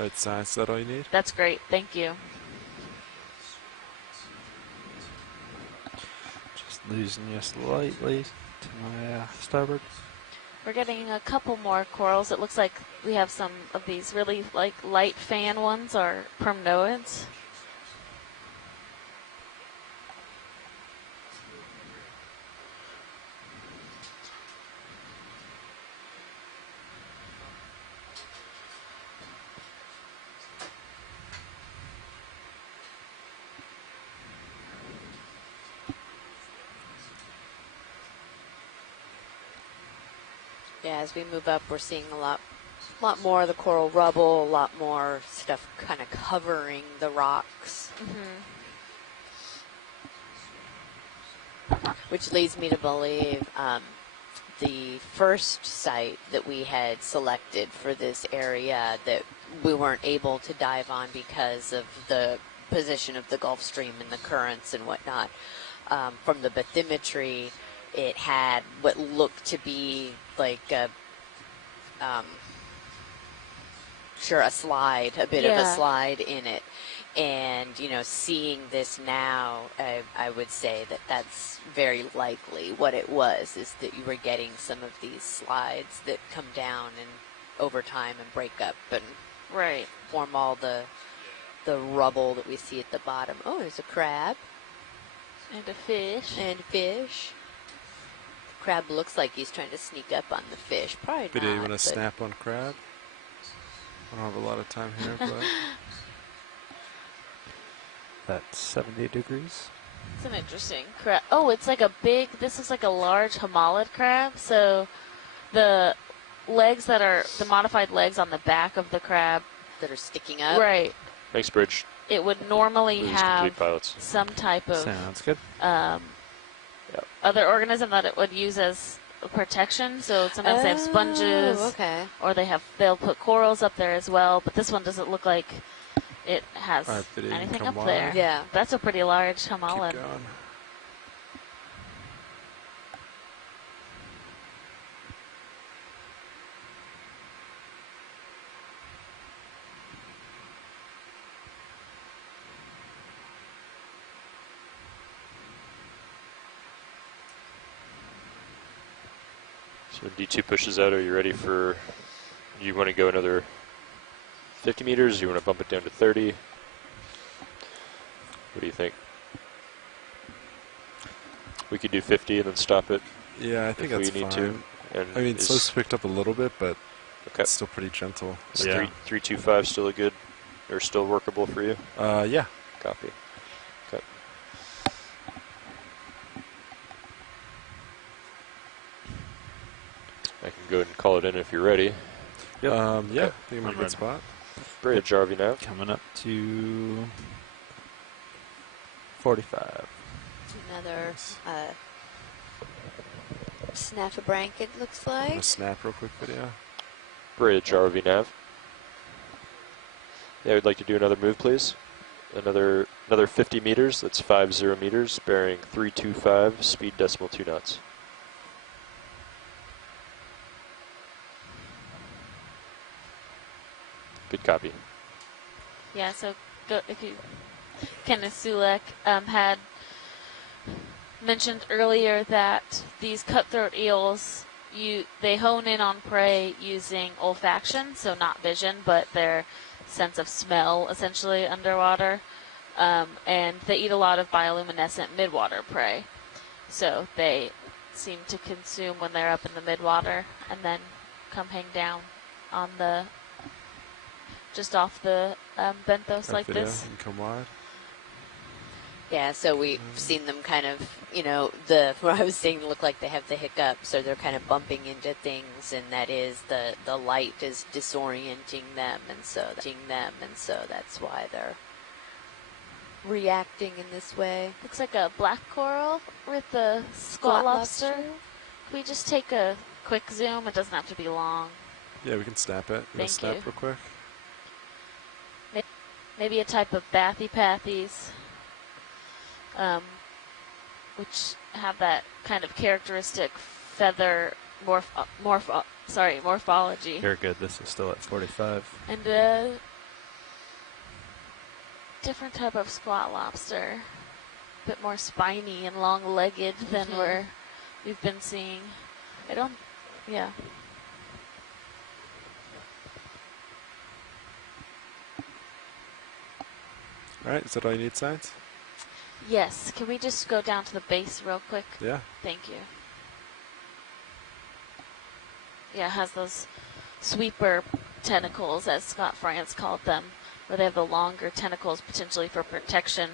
Is that all you need? That's great. Thank you. Just losing you slightly to my starboard. We're getting a couple more corals. It looks like we have some of these really like light fan ones or permnoids. Yeah, as we move up, we're seeing a lot more of the coral rubble, a lot more stuff kind of covering the rocks. Which leads me to believe the first site that we had selected for this area that we weren't able to dive on because of the position of the Gulf Stream and the currents and whatnot. From the bathymetry, it had what looked to be like a slide, a bit of a slide in it. And, you know, seeing this now, I would say that that's very likely what it was, is that you were getting some of these slides that come down and over time and break up and form all the rubble that we see at the bottom. Oh, there's a crab. And a fish. And a fish. The crab looks like he's trying to sneak up on the fish. Probably not. But you want to snap on crab? I don't have a lot of time here, but... That's 70 degrees. It's an interesting crab. Oh, it's like a big, this is like a large homalid crab. So the legs that are, the modified legs on the back of the crab. That are sticking up. Right. Thanks, Bridge. It would normally have pilots. some type of Sounds good. Other organism that it would use as protection. So sometimes they have sponges, or they'll put corals up there as well. But this one doesn't look like it has anything up there. Yeah, that's a pretty large homalid. Keep going. So D2 pushes out. Are you ready for, you want to go another 50 meters? You want to bump it down to 30? What do you think? We could do 50 and then stop it. Yeah, I think that's we need fine. to. And I mean, slow's picked up a little bit, but okay. It's still pretty gentle. Is 325 still a good, or still workable for you? Yeah. Copy. Okay. I can go ahead and call it in if you're ready. Yep. Yeah, Okay. I think I'm in a good spot. Bridge, RV nav. Coming up to 45. Another snap a blanket, looks like. I'm gonna snap real quick video. Bridge, RV nav. Yeah, we'd like to do another move, please. Another 50 meters. That's 50 meters, bearing 325, speed decimal 2 knots. Good copy. Yeah, so if you, Kenneth Sulek had mentioned earlier that these cutthroat eels, they hone in on prey using olfaction, so not vision, but their sense of smell, essentially, underwater. And they eat a lot of bioluminescent midwater prey. So they seem to consume when they're up in the midwater and then come hang down on the, just off the benthos like this. And come wide. Yeah, so we've seen them kind of, you know, what I was saying look like they have the hiccups, so they're kind of bumping into things, and that is the light is disorienting them, and so that's why they're reacting in this way. Looks like a black coral with a squat lobster. Can we just take a quick zoom? It doesn't have to be long. Yeah, we can snap it. Thank snap you. real quick. Maybe a type of bathypathes, which have that kind of characteristic feather morphology. You're good. This is still at 45. And different type of squat lobster. A bit more spiny and long-legged than we've been seeing. I don't, yeah. All right, is that all you need, Science? Yes, can we just go down to the base real quick? Yeah. Thank you. Yeah, it has those sweeper tentacles, as Scott France called them, where they have the longer tentacles potentially for protection.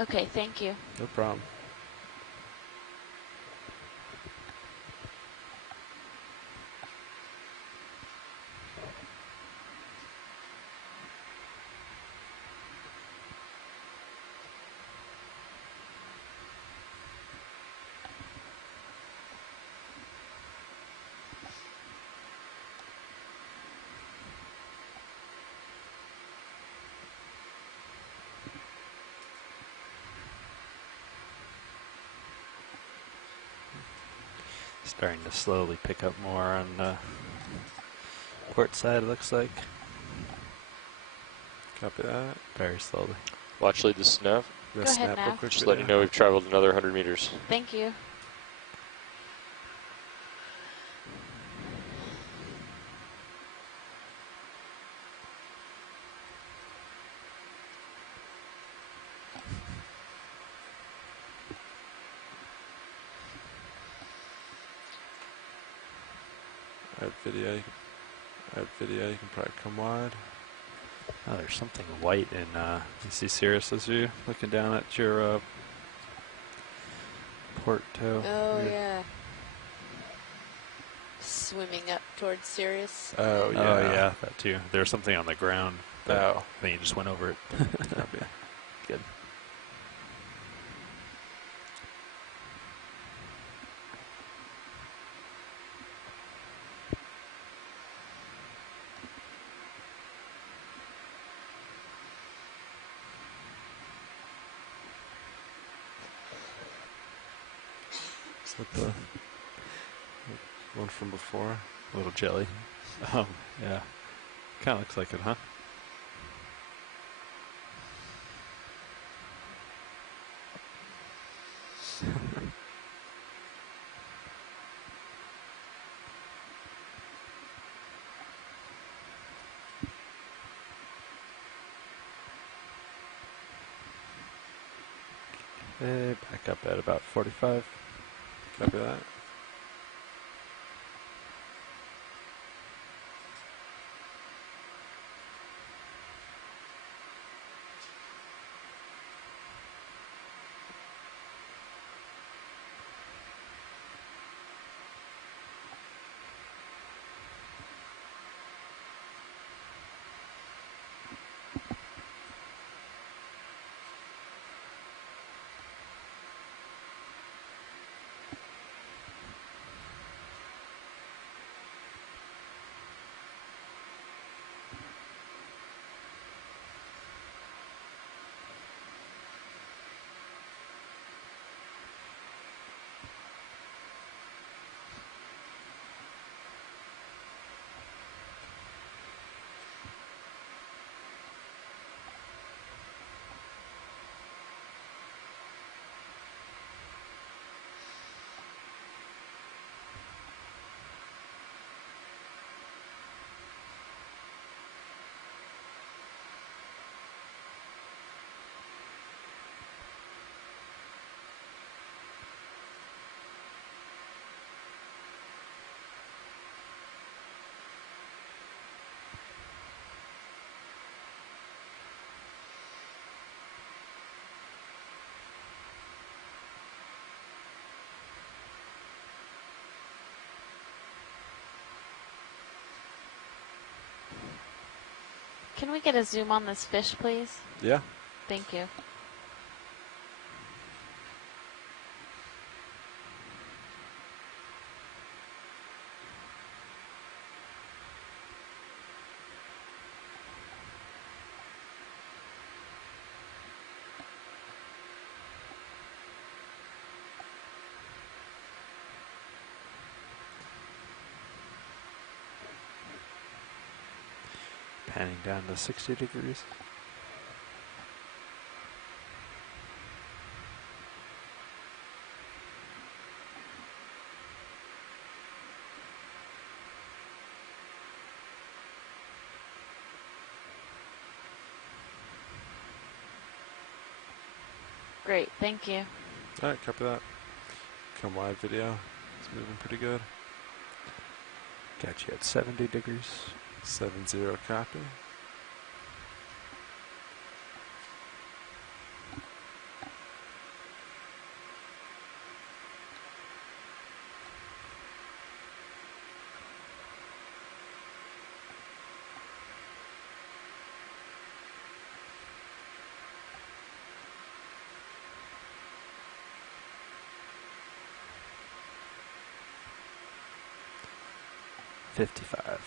Okay, thank you. No problem. Starting to slowly pick up more on the port side, it looks like. Copy that. Very slowly. Watch lead the snap. Go ahead, Snap real Nav. quick Just video. letting you know we've traveled another 100 meters. Thank you. Add video. Add video. You can probably come wide. Oh, there's something white in, you see Sirius as you're looking down at your port toe. Oh, yeah. Swimming up towards Sirius. Oh, yeah. Oh, yeah, that too. There's something on the ground. But Oh. I think you just went over it. Copy. Good. Is that the one from before? Little jelly. Yeah. Kind of looks like it, huh? Okay, back up at about 45. Copy that. Can we get a zoom on this fish, please? Yeah. Thank you. panning down to 60 degrees. Great, thank you. Alright, copy that. Come wide video. It's moving pretty good. Got you at 70 degrees. 7-0 copy. $55.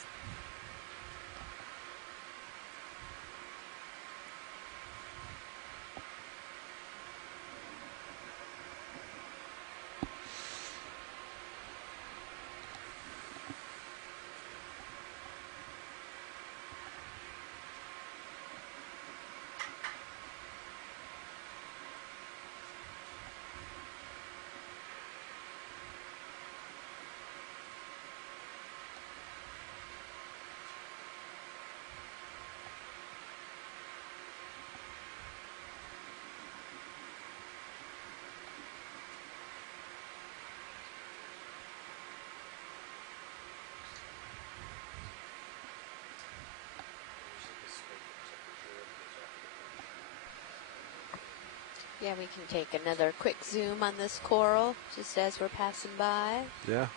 Yeah, we can take another quick zoom on this coral just as we're passing by. Yeah.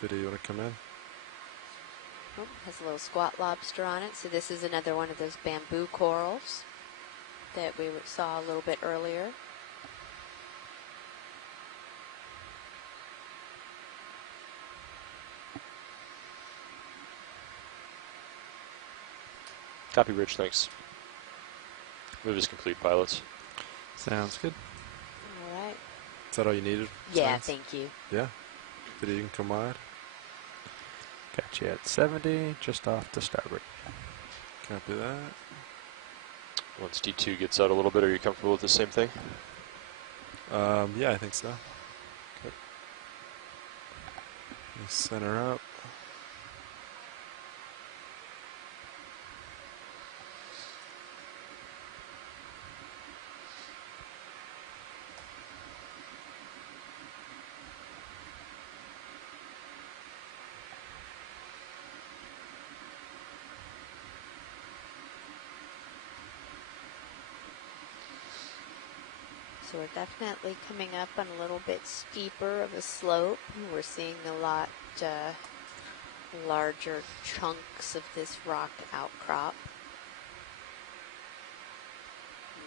Video, you want to come in? Oh, has a little squat lobster on it. So this is another one of those bamboo corals that we saw a little bit earlier. Copy, Rich, thanks. Move is complete, pilots. Sounds good. All right. Is that all you needed? Yeah, Science? thank you. Yeah. Video, you can come wide. Got you at 70, just off to starboard. Copy that. Once D2 gets out a little bit, are you comfortable with the same thing? Yeah, I think so. Okay. Center up. So we're definitely coming up on a little bit steeper of a slope. We're seeing a lot larger chunks of this rock outcrop.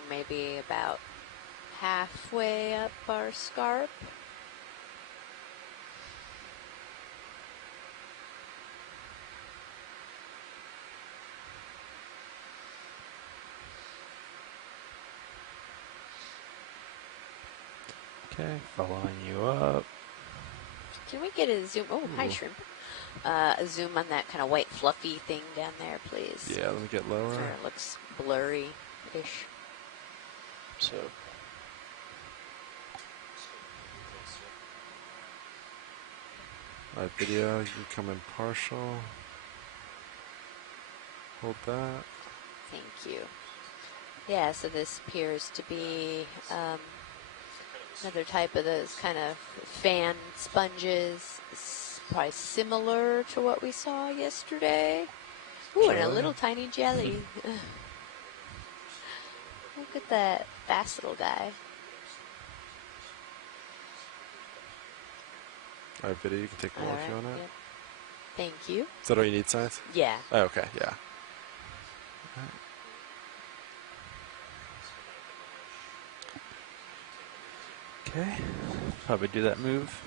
Maybe about halfway up our scarp. Okay, following you up. Can we get a zoom? Oh, hi, Ooh. shrimp. A zoom on that kind of white fluffy thing down there, please. Yeah, let me get lower. Sure, it looks blurry-ish. So, Alright, video, you can come in partial. Hold that. Thank you. Yeah, so this appears to be another type of those kind of fan sponges. It's probably similar to what we saw yesterday. Ooh, and a Jelly. little tiny jelly. Look at that fast little guy. Alright, video, you can take more All if you right, want it. yep. Thank you. Is that all you need, Science? Yeah. Oh, okay, yeah. Okay, probably do that move.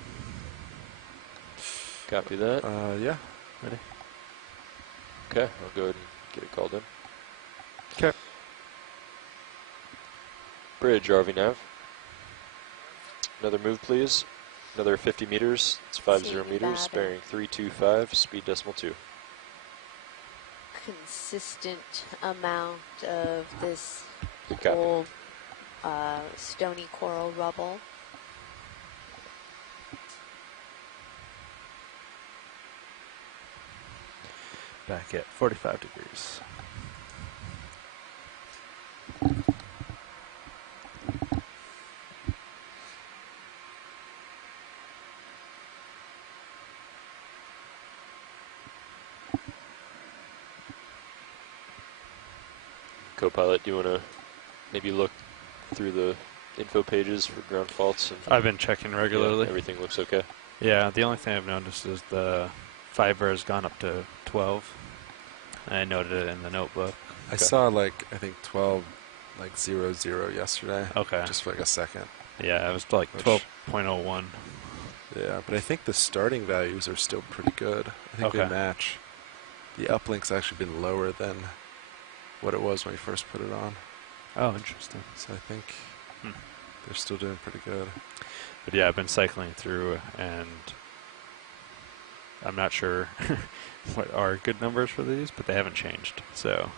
copy that. Yeah. Ready? Okay, I'll go ahead and get it called in. Okay. Bridge, RV nav. Another move, please. Another 50 meters. It's 50 See you, meters, Bobby. bearing 325, speed decimal 2. consistent amount of this Good copy. old stony coral rubble. Back at 45 degrees. Co-pilot, do you want to maybe look through the info pages for ground faults? And I've been checking regularly. everything looks okay. Yeah, the only thing I've noticed is the fiber has gone up to 12. I noted it in the notebook. I saw like I think 12 like 00 yesterday. Okay. Just for like a second. Yeah, it was like Which- 12.01. Yeah, but I think the starting values are still pretty good. I think they Okay. match. The uplink's actually been lower than what it was when we first put it on. Oh, interesting. So I think Hmm. they're still doing pretty good. But yeah, I've been cycling through, and I'm not sure what are good numbers for these, but they haven't changed. So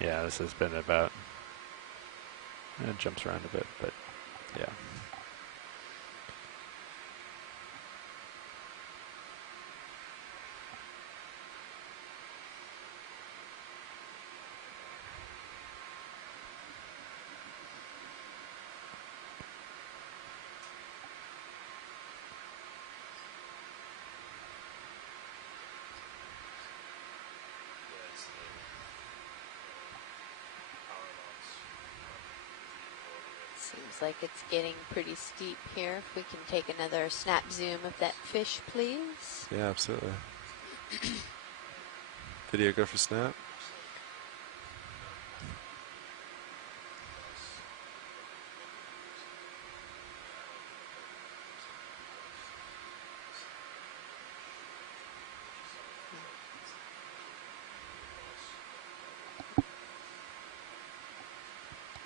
yeah, this has been about, it jumps around a bit, but yeah. Seems like it's getting pretty steep here. If we can take another snap zoom of that fish, please. Yeah, absolutely. Video go for snap.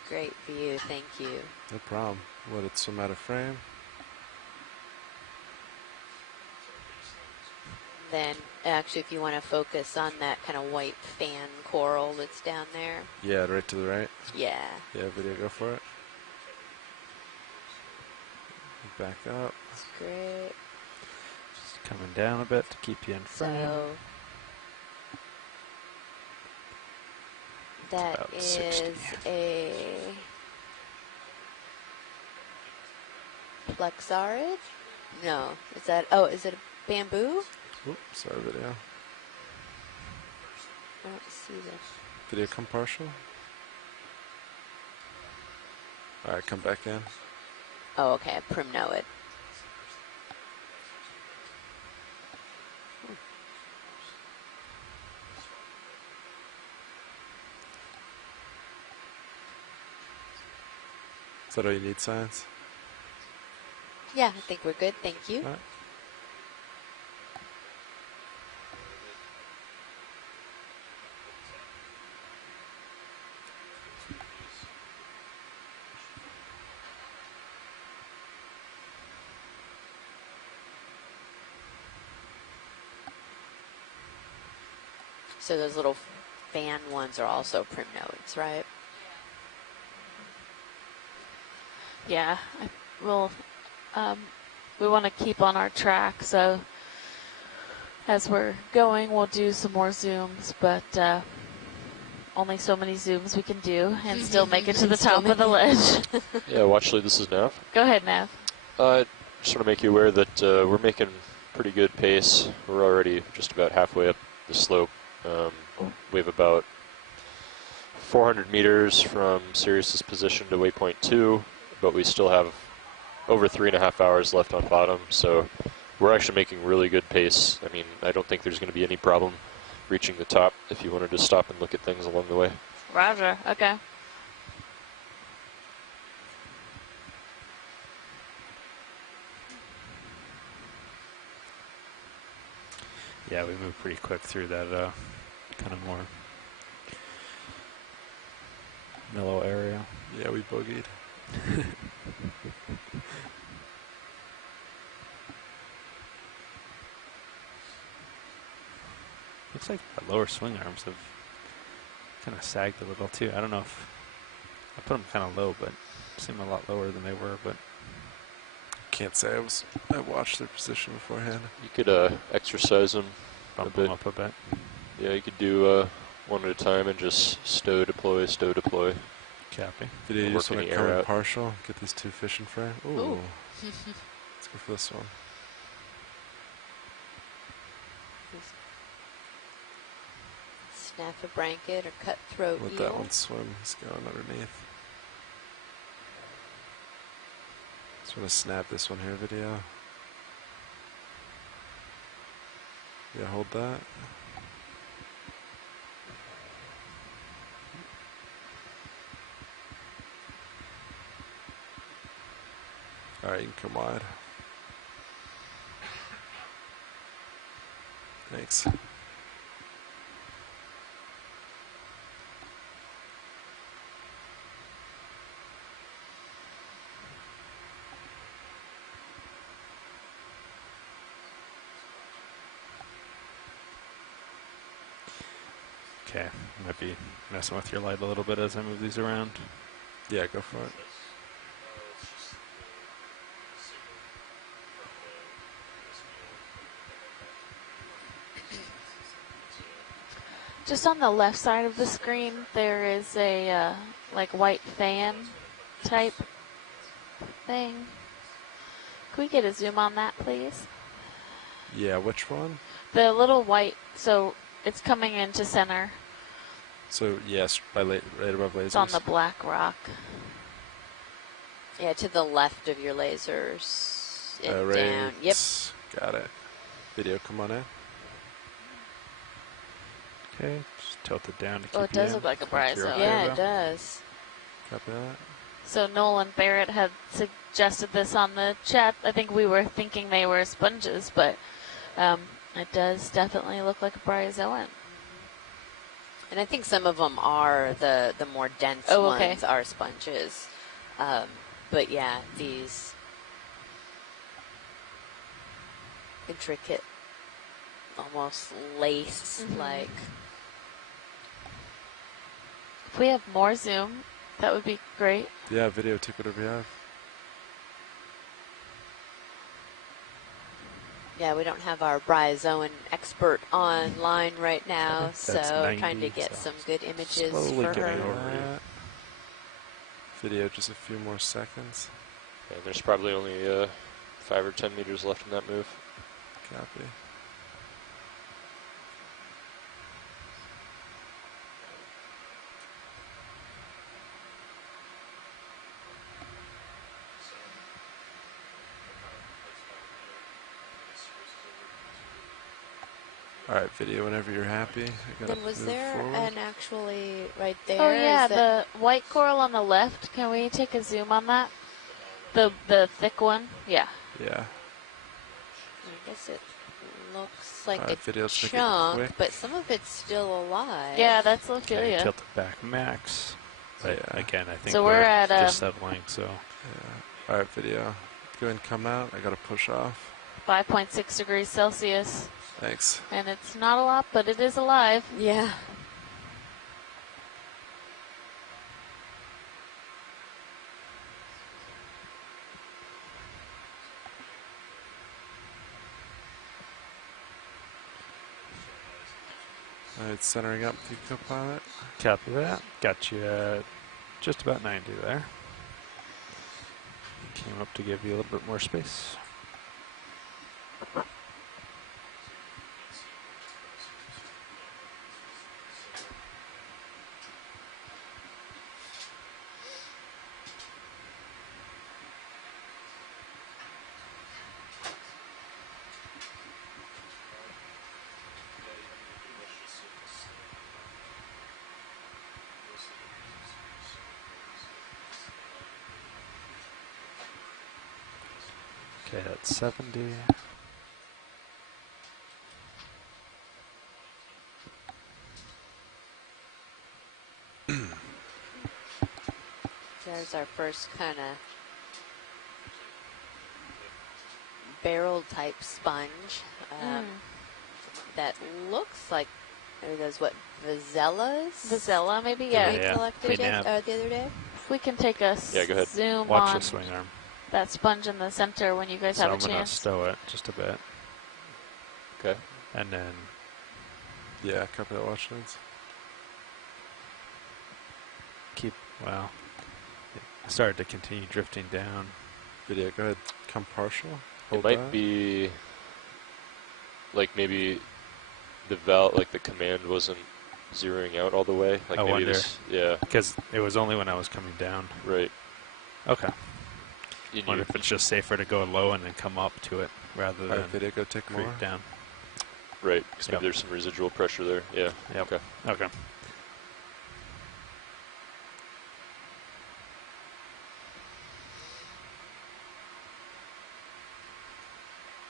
Great view, thank you. No problem. Let it swim out of frame. Then, actually, if you want to focus on that kind of white fan coral that's down there. Yeah, right to the right. Yeah. Yeah, video go for it. Back up. That's great. Just coming down a bit to keep you in frame. So that about is 60. a plexarid? No. Is that, oh, is it a bamboo? Oops, sorry, video. I don't see this. Video come partial. All right, come back in. Oh, okay, a primnoid. Is that all you need, science? Yeah, I think we're good, thank you. All right. So those little fan ones are also primnoids, right? Yeah, we want to keep on our track, so as we're going, we'll do some more zooms, but only so many zooms we can do and still make it to the top of the ledge. Yeah, watch lead, this is Nav. Go ahead, Nav. Just want to make you aware that we're making pretty good pace. We're already just about halfway up the slope. We have about 400 meters from Sirius's position to waypoint 2, but we still have over 3.5 hours left on bottom, so we're actually making really good pace. I mean, I don't think there's going to be any problem reaching the top if you wanted to stop and look at things along the way. Roger, okay. Yeah, we moved pretty quick through that kind of more mellow area. Yeah, we boogied. Looks like the lower swing arms have kind of sagged a little too. I don't know if I put them kind of low, but seem a lot lower than they were. But Can't say I watched their position beforehand. You could exercise them bump a bit. them up a bit. Yeah, you could do one at a time and just stow deploy, stow deploy. Copy. Video, you Work just want any to come air in out. partial, get these two fish in frame. Ooh. Ooh. Let's go for this one. Snap a blanket or cutthroat Let eel. that one swim. He's going underneath. Just want to snap this one here, video. Yeah, hold that. Alright, you can come wide. Thanks. Okay, might be messing with your light a little bit as I move these around. Yeah, go for it. Just on the left side of the screen, there is a like white fan type thing. Can we get a zoom on that, please? Yeah, which one? The little white, so it's coming into center. So, yes, right above lasers. It's on the black rock. Yeah, to the left of your lasers. And right. down. Yep. Got it. Video, come on in. Okay, just tilt it down to keep Oh, it you does in. look like a Think you're Bryzo. okay, Yeah, though? it does. Copy that. So Nolan Barrett had suggested this on the chat. I think we were thinking they were sponges, but it does definitely look like a bryozoan. And I think some of them are the more dense Oh, okay. ones are sponges. But yeah, these intricate, almost lace-like. If we have more zoom, that would be great. Yeah, video, take whatever you have. Yeah, we don't have our bryozoan expert online right now, That's so 90, trying to get so some good images slowly for getting her. over you. Video, just a few more seconds. And there's probably only 5 or 10 meters left in that move. Copy. Alright, video, whenever you're happy. I gotta Then was move there forward. an actually right there? Oh yeah, is that- the white coral on the left. Can we take a zoom on that? The thick one? Yeah. Yeah. I guess it looks like Alright, a video, let's make it chunk, quick. but some of it's still alive. Yeah, that's Okay, Ophelia. tilt it back max. But Yeah. again, I think So we're at, just settling, so Yeah. Alright, video. Go ahead and come out. I gotta push off. 5.6 degrees Celsius. Thanks. And it's not a lot, but it is alive. Yeah. Alright, centering up, the co-pilot. copy that. Got you at just about 90 there. Came up to give you a little bit more space. Okay, that's 70. There's our first kind of barrel type sponge that looks like Are those what, Vazellas? Vizella, maybe? Yeah, Yeah. We yeah. collected Clean up. the other day? If we can take a Yeah, go ahead. zoom Watch on the swing arm. that sponge in the center when you guys So have I'm a gonna chance. stow it just a bit, Okay. and then Yeah, copy that watch lines. keep. Well, I started to continue drifting down. Video, go ahead. Come partial. It Hold might that. be like maybe the valve, like the command wasn't zeroing out all the way. Like I maybe wonder. this, yeah, Because it was only when I was coming down. right. Okay. You Wonder knew- if it's just safer to go low and then come up to it rather Alright, than video, go take creep more. down. right, because maybe Yep. there's some residual pressure there. Yeah. Yep. Okay. Okay.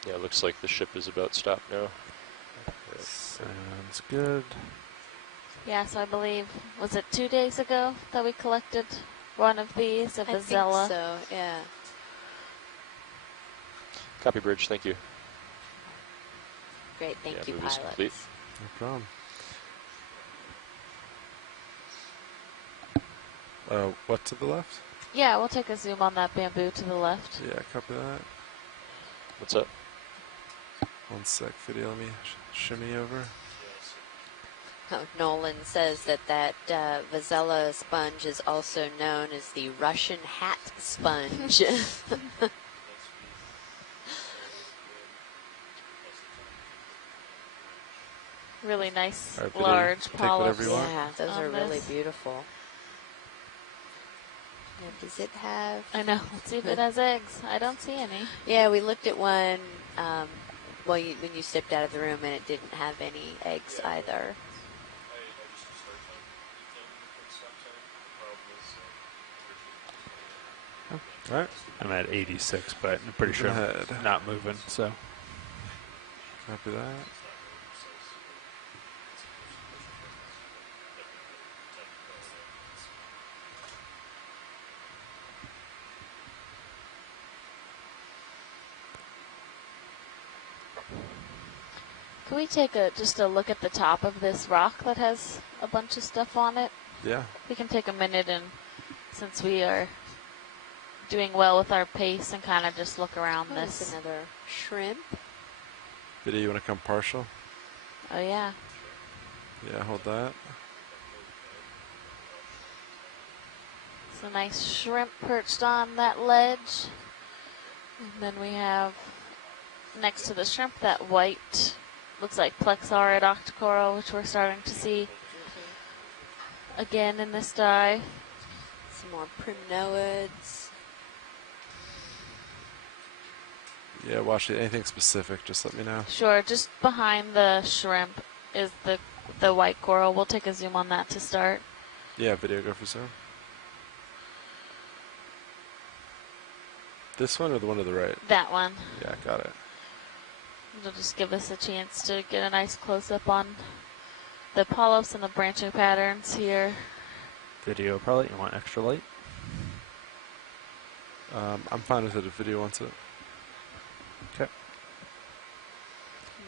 Yeah, it looks like the ship is about stopped now. Sounds good. Yeah, so I believe, was it 2 days ago that we collected one of these, a I think Vizella? so, yeah. Copy bridge, thank you. Great, thank Yeah, you, move is pilots. complete. No problem. What to the left? Yeah, we'll take a zoom on that bamboo to the left. Yeah, copy that. What's up? 1 sec, video, let me shimmy over. Oh, Nolan says that Vizella sponge is also known as the Russian hat sponge. Really nice, Alright, video, large take whatever polyps. you want. Yeah, those on are really this. beautiful. Now, does it have... I know. Let's see if it has eggs. I don't see any. Yeah, we looked at one when you stepped out of the room, and it didn't have any eggs either. Alright, I'm at 86, but I'm pretty sure moving I'm ahead. not moving. So Copy that. Can we take just a look at the top of this rock that has a bunch of stuff on it? Yeah, We can take a minute, and since we are doing well with our pace, and kind of just look around Oh, there's this. another shrimp. video, you want to come partial? Oh yeah. Yeah, hold that. It's a nice shrimp perched on that ledge. And then we have next to the shrimp that white, looks like plexaurid octocoral, which we're starting to see again in this dye. Some more primnoids. Yeah, watch it. Anything specific, just let me know. Sure, just behind the shrimp is the white coral. We'll take a zoom on that to start. Yeah, video, go for zoom. This one or the one to the right? That one. Yeah, got it. It'll just give us a chance to get a nice close-up on the polyps and the branching patterns here. video probably. You want extra light? I'm fine with it if video wants it. Okay.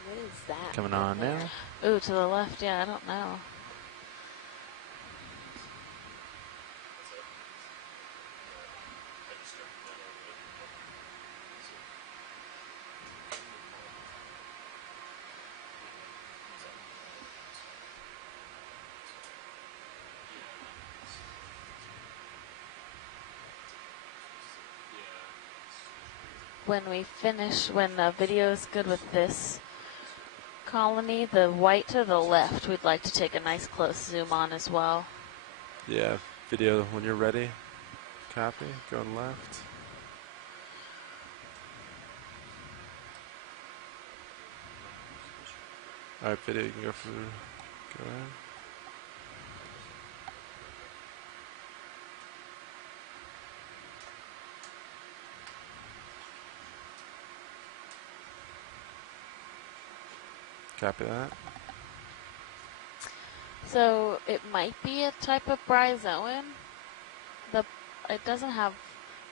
What is that? Coming on there? now. Ooh, to the left. Yeah, I don't know. When we finish, when the video is good with this colony, the white to the left, we'd like to take a nice close zoom on as well. Yeah, video when you're ready. Copy, going left. Alright, video, you can go for, go ahead. Copy that. So it might be a type of bryozoan. It doesn't have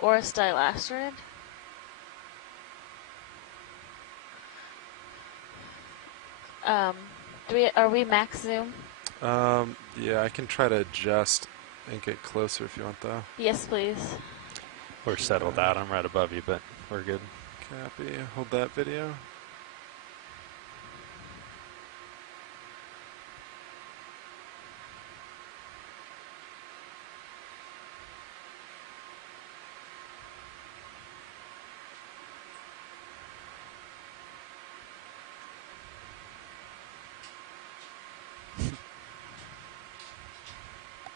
orostylastrid. Are we max zoom? Yeah, I can try to adjust and get closer if you want, though. Yes, please. We're settled out. I'm right above you, but we're good. Copy. Hold that video.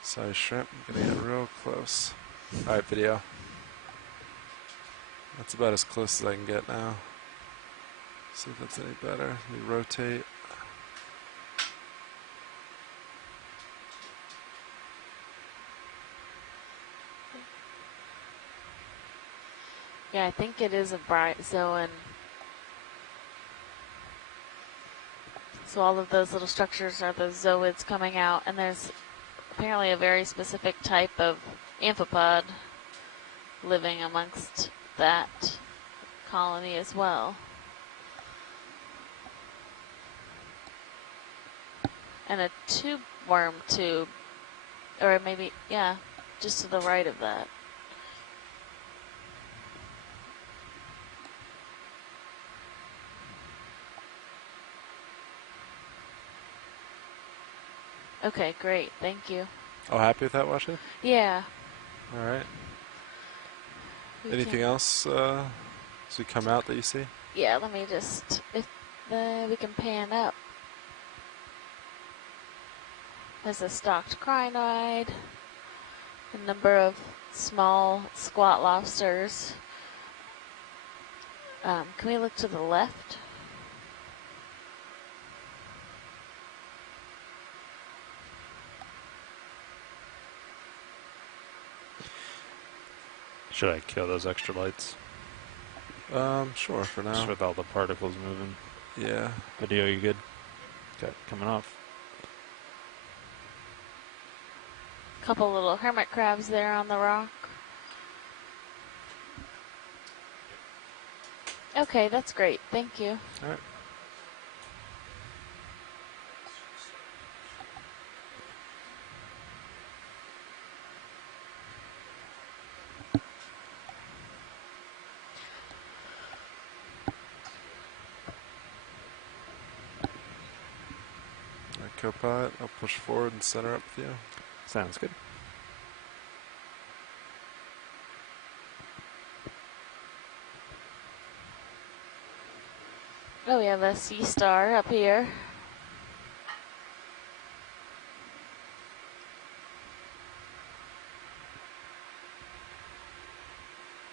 Sorry, shrimp. I'm gonna get real close. Alright, video. That's about as close as I can get now. See if that's any better. Let me rotate. Yeah, I think it is a bright zone. So all of those little structures are the zooids coming out, and there's apparently a very specific type of amphipod living amongst that colony as well. And a tube worm tube, or maybe, yeah, just to the right of that. Okay, great, thank you. Oh, happy with that, Washer? Yeah. Alright. we Anything can- else as we come out that you see? Yeah, let me just, if we can pan up. There's a stocked crinoid, a number of small squat lobsters. Can we look to the left? Should I kill those extra lights? Sure, for Just now. with all the particles moving. Yeah. Video, you good? Got coming off. Couple little hermit crabs there on the rock. Okay, that's great. Thank you. Alright. Alright, Copilot, I'll push forward and center up with you. Sounds good. Oh, we have a sea star up here.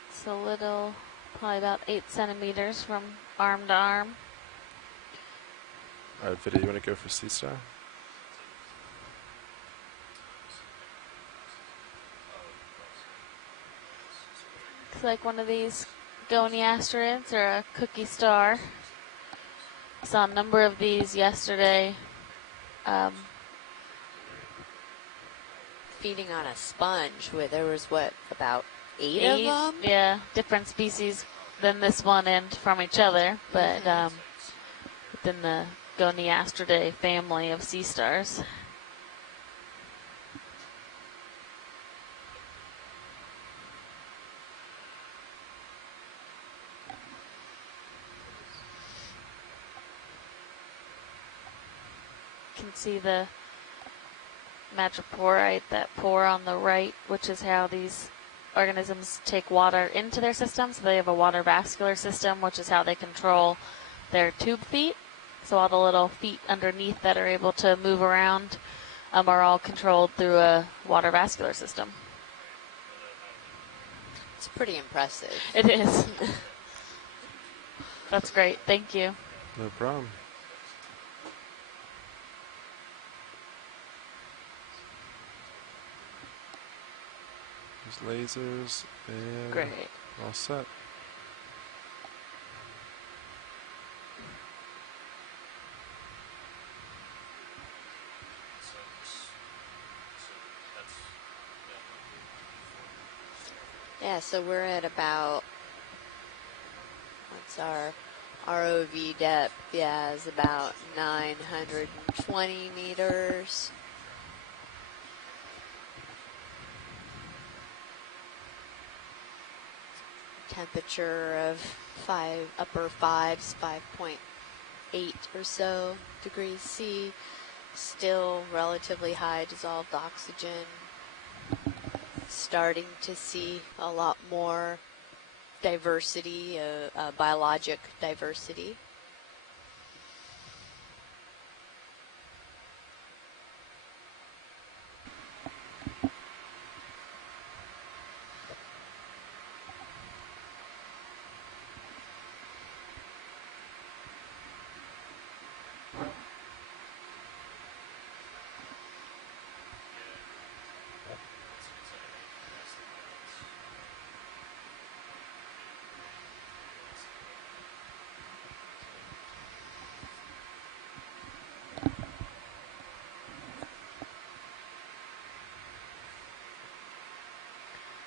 It's a little, probably about 8 centimeters from arm to arm. Alright, video, you want to go for Sea Star? Looks like one of these goniastrids or a cookie star. Saw a number of these yesterday. Feeding on a sponge where there was, what, about eight of them? Yeah, different species than this one and from each other, but within the Goniastridae family of sea stars. You can see the madreporite, that pore on the right, which is how these organisms take water into their system. So they have a water vascular system, which is how they control their tube feet. So all the little feet underneath that are able to move around are all controlled through a water vascular system. It's pretty impressive. It is. That's great. Thank you. No problem. There's lasers and Great. all set. Yeah, so we're at about, what's our ROV depth, yeah, is about 920 meters. Temperature of upper fives, 5.8 or so degrees C. Still relatively high dissolved oxygen. Starting to see a lot more diversity, biologic diversity.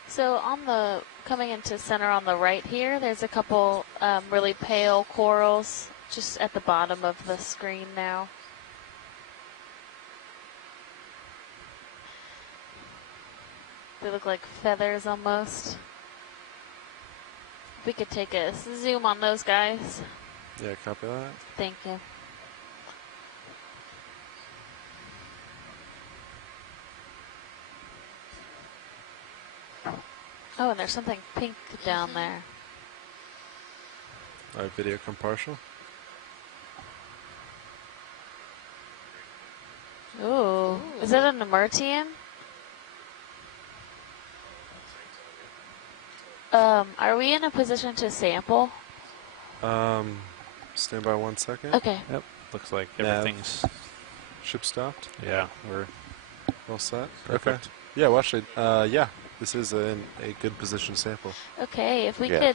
So on the, coming into center on the right here, there's a couple really pale corals just at the bottom of the screen now. They look like feathers almost. We could take a zoom on those guys. Yeah, copy that. Thank you. Oh, and there's something pink down there. All right, video come partial. Ooh, is that an Emertian? Are we in a position to sample? Stand by 1 second. Okay. Yep. Looks like Nav. everything's, Ship stopped. yeah, we're All set. perfect. Okay. Yeah, well, actually, yeah, this is in a good position to sample. Okay, if we Yeah.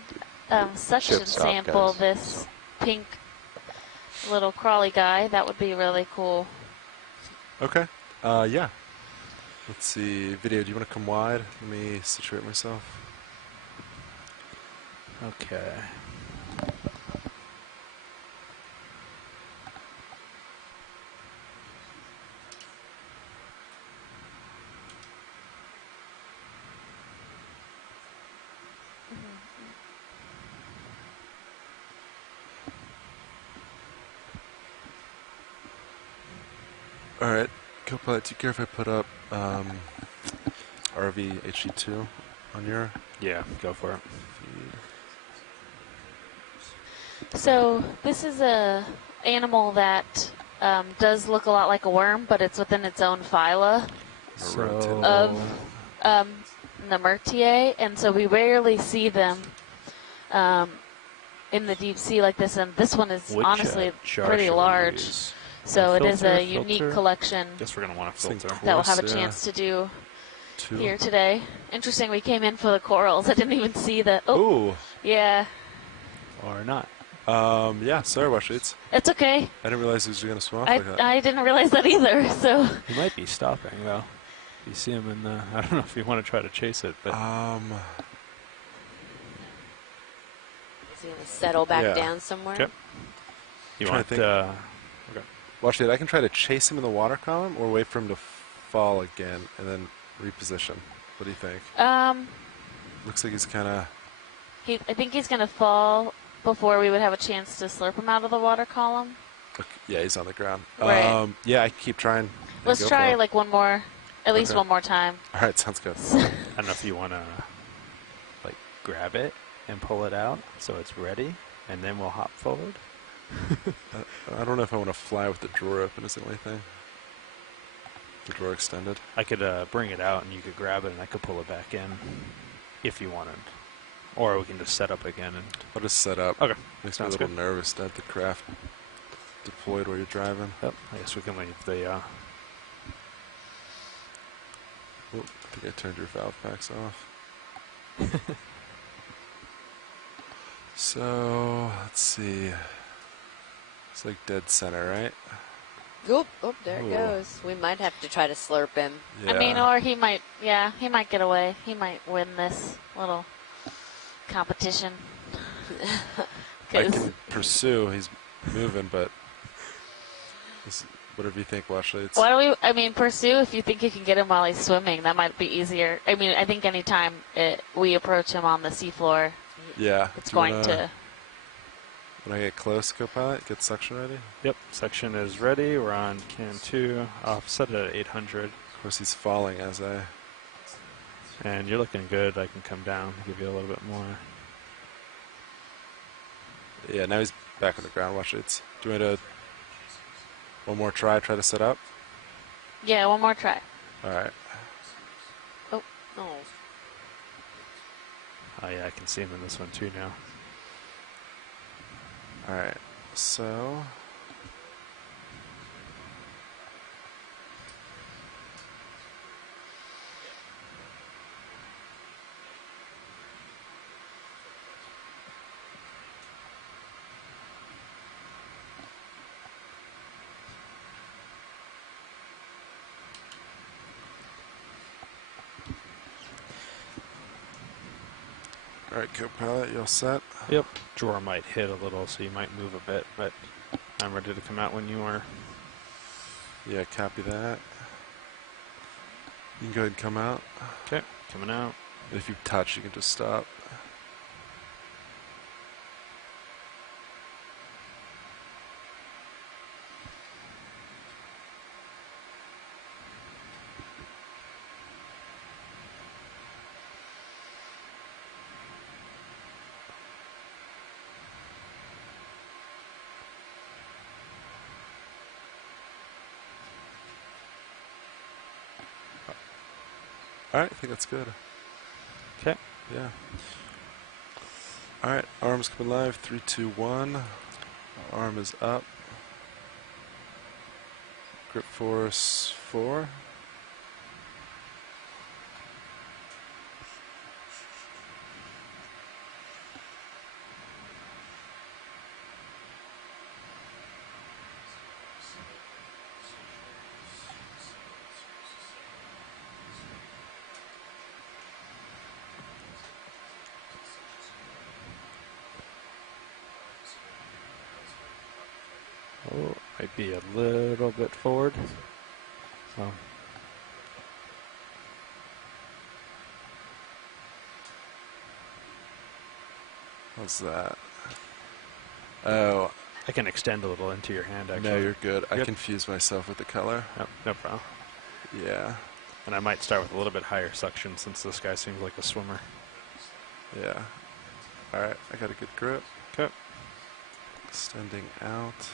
could suction Ship stop, sample guys. this pink little crawly guy, that would be really cool. Okay. Yeah. Let's see. Video, do you want to come wide? Let me situate myself. Okay. All right. Copilot, do you care if I put up RV HD2 on your Yeah, go for it. feed? So this is a animal that does look a lot like a worm, but it's within its own phyla So- of Nemertiae, and so we rarely see them in the deep sea like this, and this one is Which, honestly jar pretty shall we large. use? So it is Filter, a unique filter? collection Guess we're gonna want to Think filter. that we'll have a course, yeah. chance to do 2. here today. Interesting, we came in for the corals. I didn't even see the, oh, Ooh. yeah, Or not. Yeah, sorry about shades. it's okay. I didn't realize he was going to swim off I, like that. I didn't realize that either, so. He might be stopping though. You see him in the, I don't know if you want to try to chase it, but Is he going to settle back Yeah. down somewhere? Okay. you Trying want to think. okay. Well, shade, I can try to chase him in the water column or wait for him to fall again and then reposition. What do you think? Looks like he's kind of... I think he's going to fall before we would have a chance to slurp him out of the water column. Yeah, he's on the ground. Right. Yeah, I can keep trying. Let's Go try for it. like one more, at least Okay. one more time. All right, sounds good. I don't know if you want to like grab it and pull it out so it's ready, and then we'll hop forward. I don't know if I want to fly with the drawer open is the only thing. The drawer extended. I could bring it out and you could grab it and I could pull it back in if you wanted. Or we can just set up again and... I'll just set up. Okay. Makes me a Sounds little good. nervous to have the craft deployed while you're driving. Yep. I guess we can leave the... Oh, I think I turned your valve packs off. So, let's see. It's like dead center, right? Oop, oop, there Ooh. it goes. We might have to try to slurp him. Yeah. I mean, or he might, yeah, he might get away. He might win this little competition. I can pursue. He's moving, but whatever you think, Washley. Why don't we? I mean, pursue if you think you can get him while he's swimming. That might be easier. I mean, I think anytime we approach him on the seafloor, it's going to. When I get close, co-pilot, get suction ready. Yep, suction is ready. We're on can 2. I'll set it at 800. Of course, he's falling as I. And you're looking good. I can come down, give you a little bit more. Yeah, now he's back on the ground. Watch it. Do you want to one more try to set up? Yeah, one more try. All right. Oh, no. Oh yeah, I can see him in this one too now. All right. So. All right, co-pilot, you all set? Yep. Drawer might hit a little, so you might move a bit, but I'm ready to come out when you are. Yeah, copy that. You can go ahead and come out. Okay, coming out. And if you touch, you can just stop. All right, I think that's good. Okay. Yeah. All right, arms coming live. 3, 2, 1. Arm is up. Grip force 4. Oh, might be a little bit forward. So. What's that? Oh. I can extend a little into your hand, actually. No, you're good. Yep. I confused myself with the color. Oh, no problem. Yeah. And I might start with a little bit higher suction since this guy seems like a swimmer. Yeah. All right, I got a good grip. Okay. Extending out.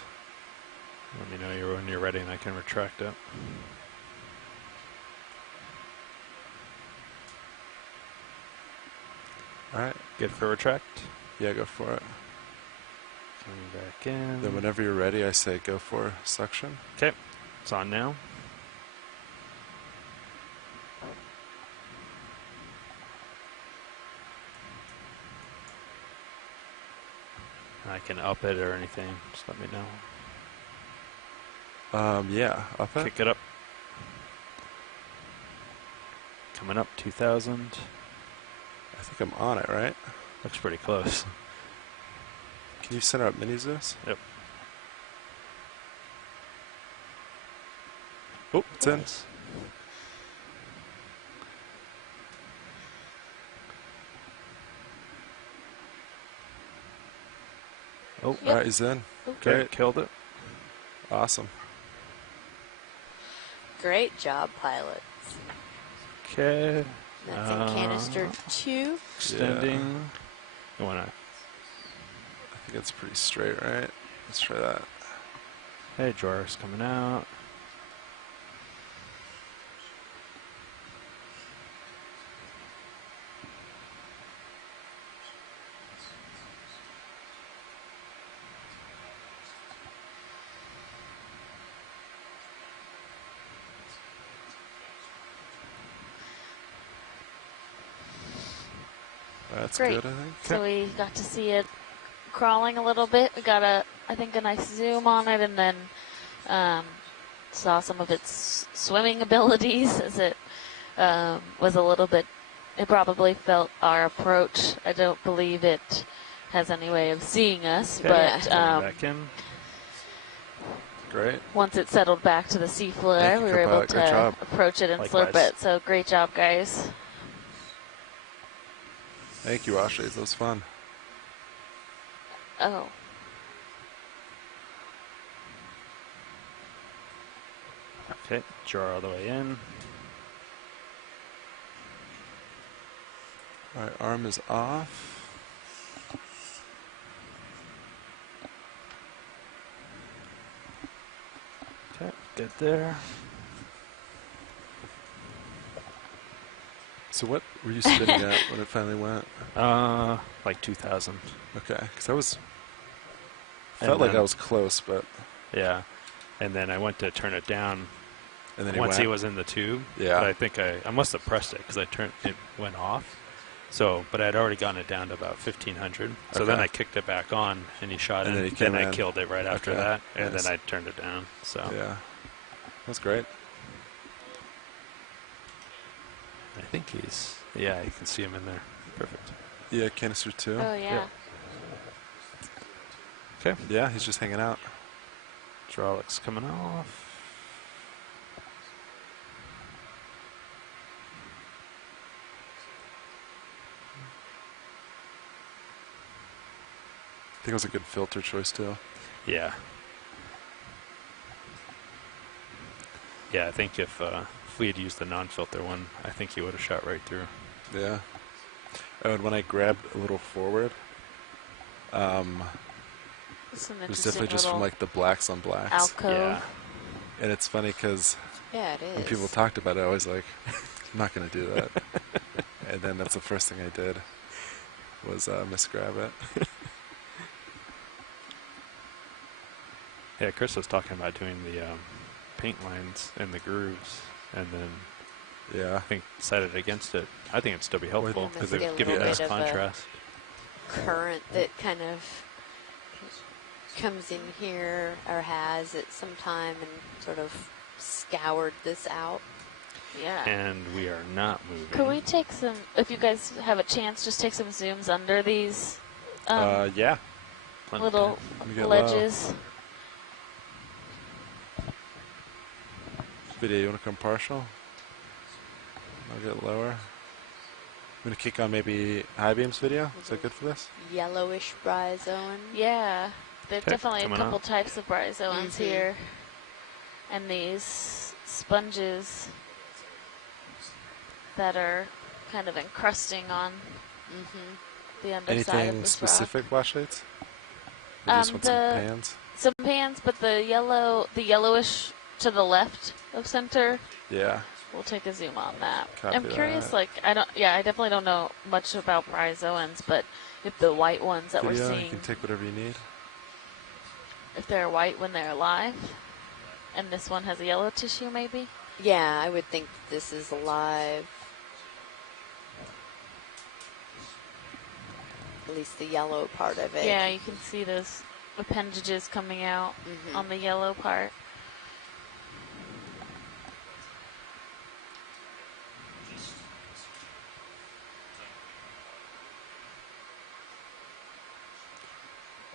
Let me know when you're ready and I can retract it. All right. Good for retract? Yeah, go for it. Coming back in. Then whenever you're ready, I say go for suction. Okay. It's on now. I can up it or anything. Just let me know. Yeah, up it. Kick it up. Coming up 2,000. I think I'm on it, right? Looks pretty close. Can you center up mini Zeus? Yep. Oh, it's in. Nice. Oh, All right, he's in. okay, Great. killed it. Awesome. Great job, pilots. Okay. That's in canister 2. Extending. You wanna? I think it's pretty straight, right? Let's try that. Hey, drawer's coming out. That's Great. good, I think. So we got to see it crawling a little bit. We got I think a nice zoom on it, and then saw some of its swimming abilities as it was a little bit. It probably felt our approach. I don't believe it has any way of seeing us, Okay, but coming back in. Great. once it settled back to the seafloor, Thank you, we were able Kappa. Great to job. approach it and slurp Likewise. it. So great job, guys. Thank you, Ashes. That was fun. Oh. Okay, jar all the way in. All right, arm is off. Okay, good there. So what were you spinning at when it finally went? Like 2,000. Okay, because I was And felt like then- I was close, but Yeah, and then I went to turn it down and then once he was in the tube. Yeah. But I think I must have pressed it because it went off. So, but I'd already gotten it down to about 1,500. So then Okay. I kicked it back on, and he shot And it. then he came I in. killed it right after Okay, that, and nice. then I turned it down. So Yeah, that's great. I think he's, yeah, you can see him in there. Perfect. Yeah, canister 2. Oh, yeah. Okay, Yeah, he's just hanging out. hydraulics coming off. I think it was a good filter choice too. Yeah. Yeah, I think if we had used the non-filter one, I think he would have shot right through. Yeah. Oh, and when I grabbed a little forward, It's an it was interesting definitely just from little like the blacks on blacks. alcove. Yeah. And it's funny because Yeah, it is. when people talked about it, I was like, I'm not going to do that. And then that's the first thing I did was misgrab it. Yeah, Chris was talking about doing the paint lines and the grooves, and then Yeah. I think decided against it. I think it'd still be helpful Yeah, because there's it would a give you a little nice bit of a- contrast. Current that kind of comes in here or has at some time and sort of scoured this out. Yeah. And we are not moving. Could we take some, if you guys have a chance, just take some zooms under these Yeah. Plenty little of Let me get low. ledges? Video, you want to come partial? I'll get lower. I'm going to kick on maybe high beams video. Is that good for this? Yellowish bryozoan. Yeah. There's Okay, definitely a coming couple up. types of bryozoans Mhm. here. And these sponges that are kind of encrusting on the underside of Anything this specific, rock. Washlights? Or just want some The pans? some pans, but the yellowish to the left of center, Yeah. we'll take a zoom on that. Copy I'm curious, that. like, I definitely don't know much about bryozoans, but if the white ones that Video, we're you seeing, can take whatever you need. if they're white when they're alive, and this one has a yellow tissue maybe? Yeah, I would think this is alive. At least the yellow part of it. Yeah, you can see those appendages coming out Mhm. on the yellow part.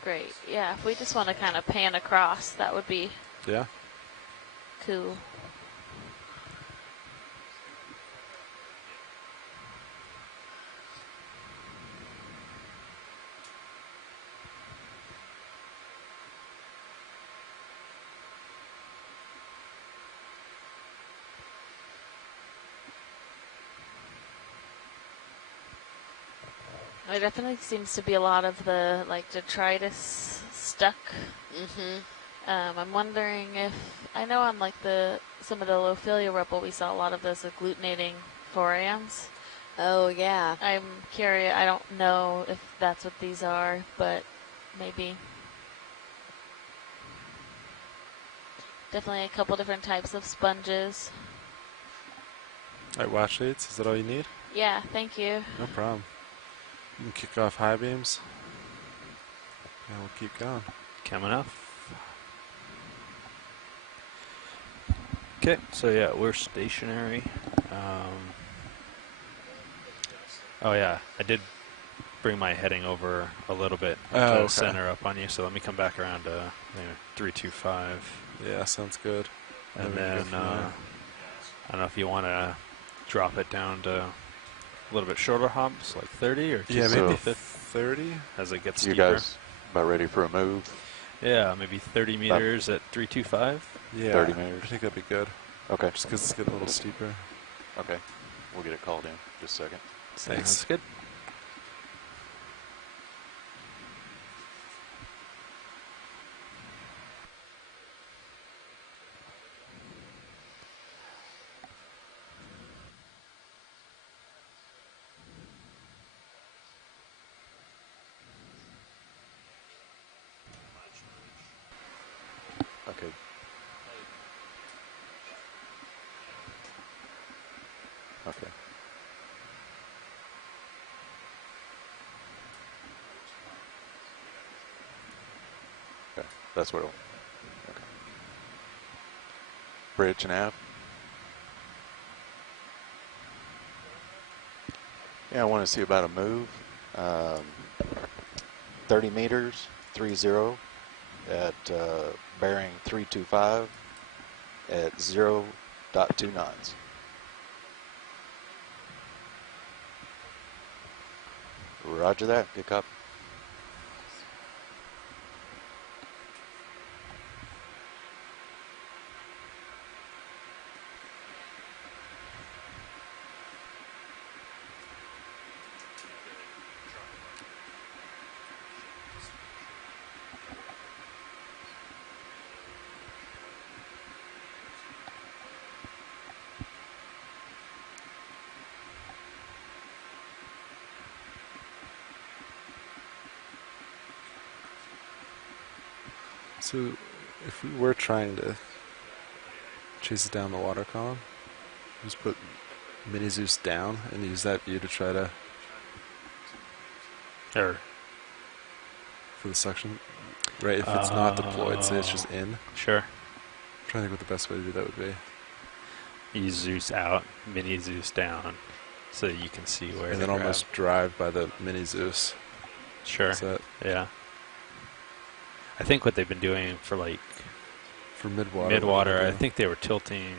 Great. Yeah, if we just want to kind of pan across, that would be Yeah. cool. There definitely seems to be a lot of the like detritus stuck. I'm wondering if I know on like some of the Lophilia rubble we saw a lot of those agglutinating forams. Oh, yeah. I'm curious. I don't know if that's what these are, but maybe. Definitely a couple different types of sponges. All right, Washlights, is that all you need? Yeah, thank you. No problem. You can kick off high beams. And we'll keep going. Coming up. Okay, so yeah, we're stationary. Oh yeah, I did bring my heading over a little bit to okay. center up on you. So let me come back around to 325. Yeah, sounds good. And then I don't know if you want to drop it down to a little bit shorter hops, like 30 or yeah, maybe 30 as it gets You steeper. guys about ready for a move? Yeah, maybe 30 meters at 325. Yeah, 30 meters. I think that'd be good. Okay. Just because it's getting a little steeper. Okay. We'll get it called in just a second. Thanks. That's good. Okay. Okay. Okay. That's what it'll. Okay. Bridge and app. Yeah, I want to see about a move. 30 meters, 30 at bearing 325 at 0.2 knots. Roger that. Good copy. So, if we were trying to chase it down the water column, just put Mini Zeus down and use that view to try to for the suction. Right, if it's not deployed, say it's just in. Sure. I'm trying to think what the best way to do that would be. You Zeus out, Mini Zeus down, so you can see where. And then almost drive by the Mini Zeus. Sure. Yeah. I think what they've been doing for midwater, I think they were tilting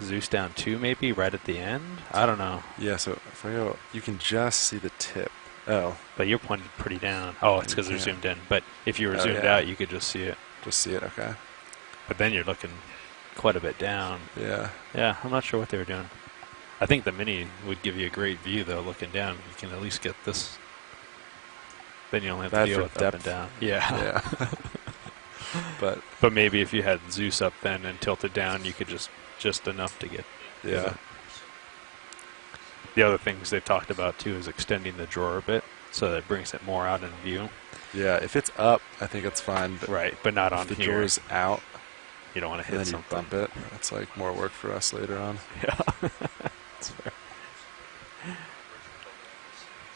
Zeus down 2 maybe right at the end. I don't know. Yeah, so if I go, you can just see the tip. Oh. But you're pointed pretty down. Oh, it's because they're zoomed in. But if you were zoomed out, you could just see it. Just see it, okay. But then you're looking quite a bit down. Yeah. Yeah, I'm not sure what they were doing. I think the Mini would give you a great view, though, looking down. You can at least get this. Then you only have to deal with up and down. Yeah. But maybe if you had Zeus up then and tilted down, you could just enough to get. Yeah. The other things they've talked about too is extending the drawer a bit, so that it brings it more out in view. Yeah, if it's up, I think it's fine. But right, but not on if the here. drawer's out, you don't want to hit something. You bump it. That's like more work for us later on. Yeah, that's fair.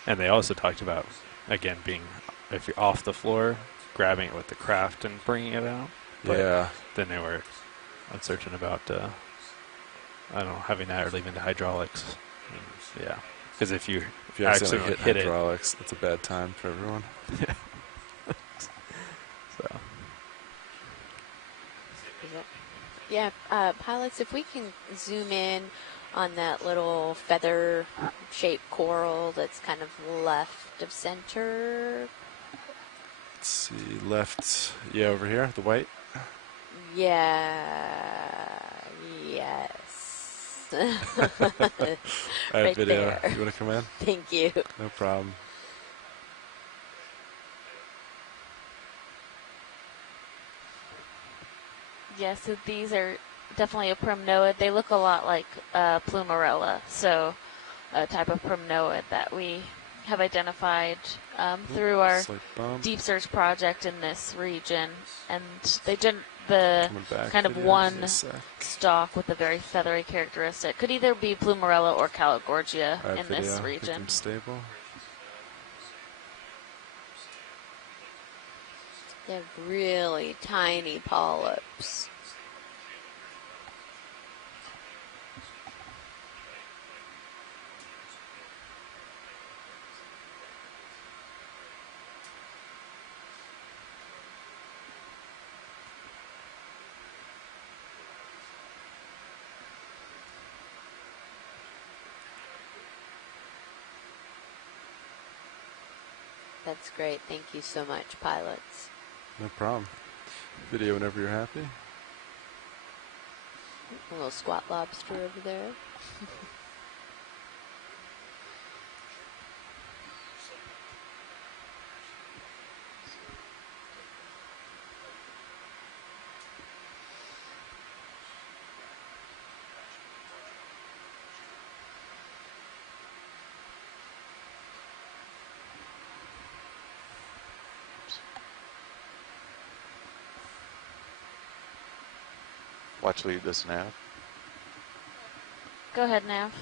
And they also talked about, again, being, if you're off the floor, grabbing it with the craft and bringing it out. But yeah. Then they were uncertain about, I don't know, having that or leaving the hydraulics. And, yeah. Because if you accidentally hit hydraulics, it's a bad time for everyone. Yeah. So. Yeah, pilots, if we can zoom in on that little feather-shaped coral that's kind of left of center. Let's see, left, over here, the white. Yeah, yes. I have right video. there. You want to come in? Thank you. No problem. Yeah, so these are definitely a primnoid. They look a lot like plumarella, so a type of primnoid that we have identified through our deep search project in this region. And they did the kind of one stalk with a very feathery characteristic. Could either be plumarella or Calogorgia in this region. Stable. They have really tiny polyps. That's great. Thank you so much, pilots. No problem. Video whenever you're happy. A little squat lobster over there. Watch lead this nav. Go ahead, Nav.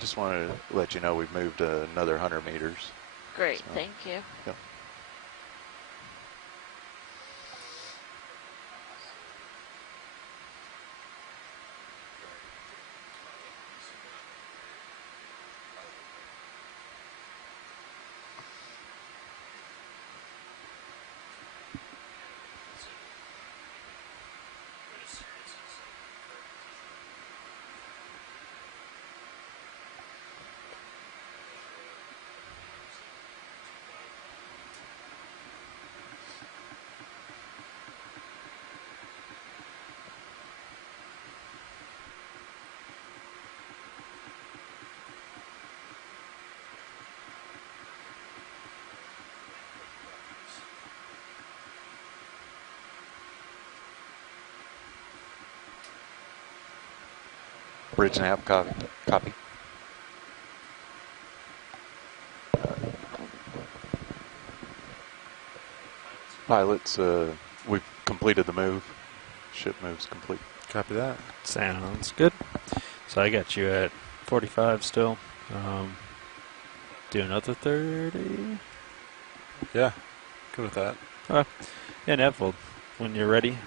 Just wanted to let you know we've moved another 100 meters. Great, So, thank you. Yep. Bridge nav copy. Pilots, we've completed the move. Ship move's complete. Copy that. Sounds good. So I got you at 45 still. Do another 30. Yeah, good with that. Yeah, Nev, well, when you're ready,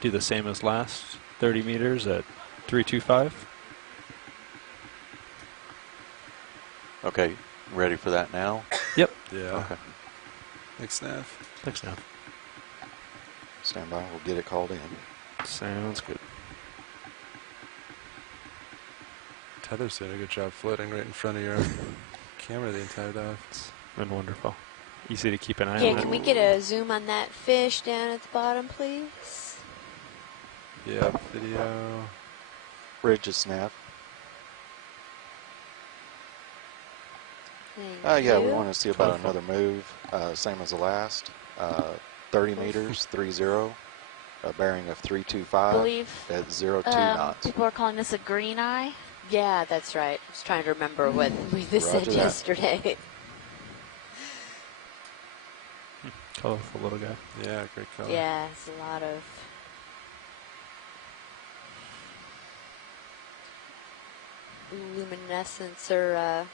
do the same as last. 30 meters at 325. Okay, ready for that now? Yep. Yeah. Okay. Thanks, Nav. Thanks, Nev. Stand by, we'll get it called in. Sounds good. Tether's doing a good job floating right in front of your camera the entire dive. It's been wonderful. Easy to keep an eye Yeah, on can it. we get a zoom on that fish down at the bottom, please? Yeah, video. Bridge is nav. Thank Yeah, you. we want to see about another move, same as the last. 30 meters, 30, a bearing of 325 Believe at 02 knots. people are calling this a green eye. Yeah, that's right. I was trying to remember what we said Roger that. yesterday. Colorful little guy. Yeah, great color. Yeah, it's a lot of luminescence or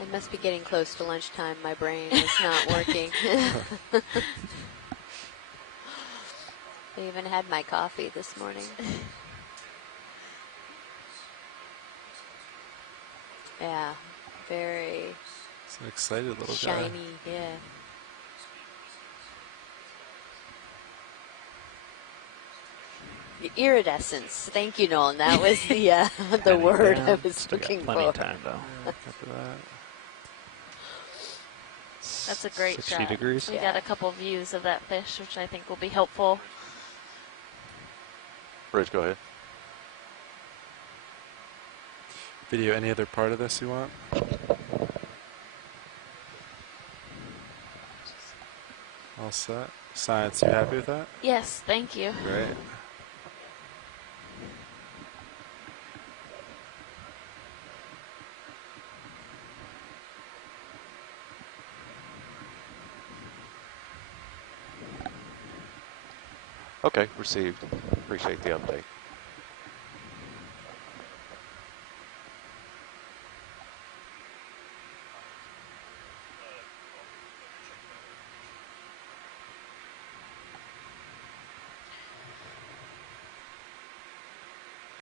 it must be getting close to lunchtime. My brain is not working. I even had my coffee this morning. Yeah, very It's an excited little guy. shiny, yeah. Iridescence. Thank you, Nolan. That was the the Panning word down. I was Still got looking plenty for. of time, though. Yeah, copy that. That's a great 60 shot. degrees. We got a couple views of that fish, which I think will be helpful. Bridge, go ahead. Video, any other part of this you want? All set. Science, you happy with that? Yes, thank you. Great. Okay, received. Appreciate the update.